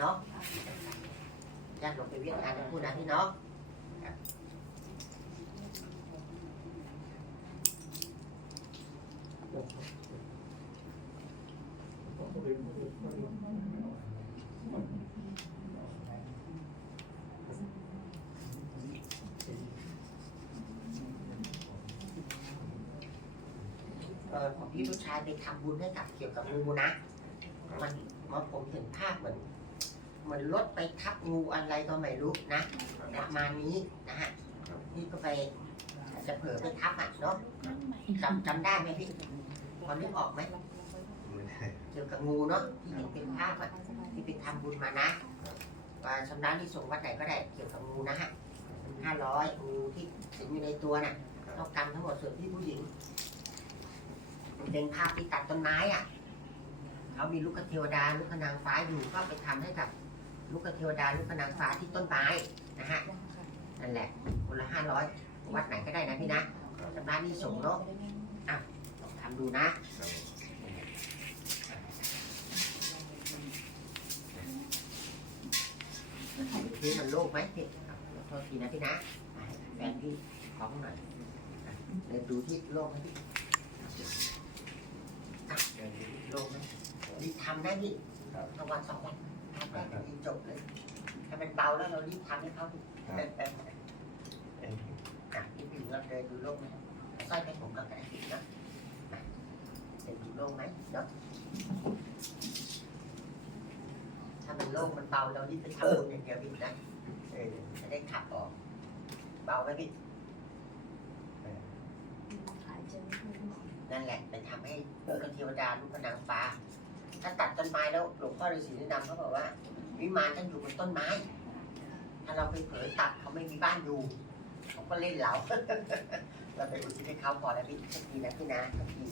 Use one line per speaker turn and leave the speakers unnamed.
เนาะญาติลงไปเวียนงานทั้งคู่นะพี่เนาะเออของพี่ผู้ชายไปทำบุญให้กับเกี่ยวกับงูนะ มันมันผมเห็นภาพเหมือน เหมือนรถไปทับงูอะไรก็ไม่รู้นะประมาณนี้นะฮะพี่ก็ไปจะเผลอไปทับอะเนาะจำจำได้ไหมพี่พอนึกออกไหมเกี่ยวกับงูเนาะที่เห็นเป็นภาพอะที่ไปทำบุญมานะว่าชำระที่ส่งวัดไหนก็ได้เกี่ยวกับงูนะฮะห้าร้อยงูที่สิงอยู่ในตัวน่ะต้องกรรมทั้งหมดส่วนที่ผู้หญิงมันเป็นภาพที่ตัดต้นไม้อะเขามีลูกเทวดาลูกนางฟ้าอยู่ก็ไปทำให้กับ ลูกเทวดาลูกนางฟ้าที่ต้นไม้นะฮะนั่นแหละคนละห้าร้อยวัดไหนก็ได้นะพี่นะชำระหนี้ส่งฆ์เนาะลองทำดูนะพี่มันโล่งไหมพี่ขอโทษทีนะพี่นะแฟนพี่ขอหน่อยอะเดินดูที่โล่งไหมพี่อะเดินดูที่โล่งไหมรีบทำนะพี่ทำวันสองวัน ทำได้ดีจบเลย ถ้ามันเบาแล้วเรารีบทำให้เขาดิแป๊บแป๊บอะนี่พี่เราเดินดูโลกไหมสร้อยเพชรผมก็ได้นะอะเดินดูโลกไหมเนาะถ้ามันโล่งมันเบาเรารีบไปทำบุญอย่างเดียวพี่นะเออจะได้ขับออก เบาไหมพี่นั่นแหละไปทำให้ลูกเทวดาลูกนางฟ้า ถ้าตัดต้นไม้แล้วหลวงพ่อฤาษีนิดำเขาบอกว่า วิมานท่านอยู่บนต้นไม้ ถ้าเราไปเผลอตัดเขาไม่มีบ้านอยู่เขาก็เล่นเราเราไปอุทิศให้เขาพอแล้วพี่สักทีนะพี่นะสักที